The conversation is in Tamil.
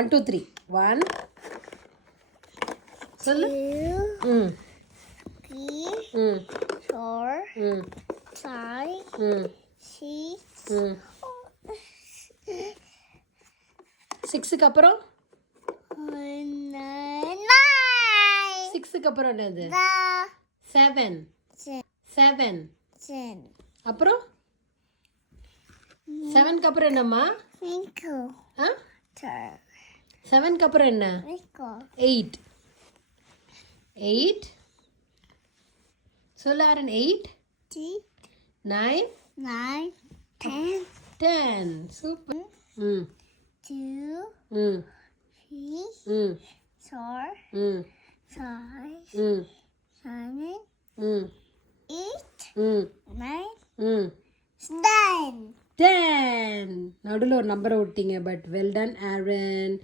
1 2 3 1 சொல்லு 2 ம் 3 ம் 4 ம் 5 ம் 6 ம் 6க்கு அப்புறம் 9 6க்கு அப்புறம் என்னது 7 7 அப்புறம் 7க்கு அப்புறம் என்னம்மா ஆ 7க்கு அப்புறம் என்ன 8 8 சொல்லு ஆரன் 8 9 9 10 சூப்பர் ம் 2 ம் 3 ம் 4 ம் 5 ம் 7 ம் 8 ம் 9 ம் 10 10 நடுவில் ஒரு நம்பரை விட்டீங்க பட் வெல் டன் ஆரன்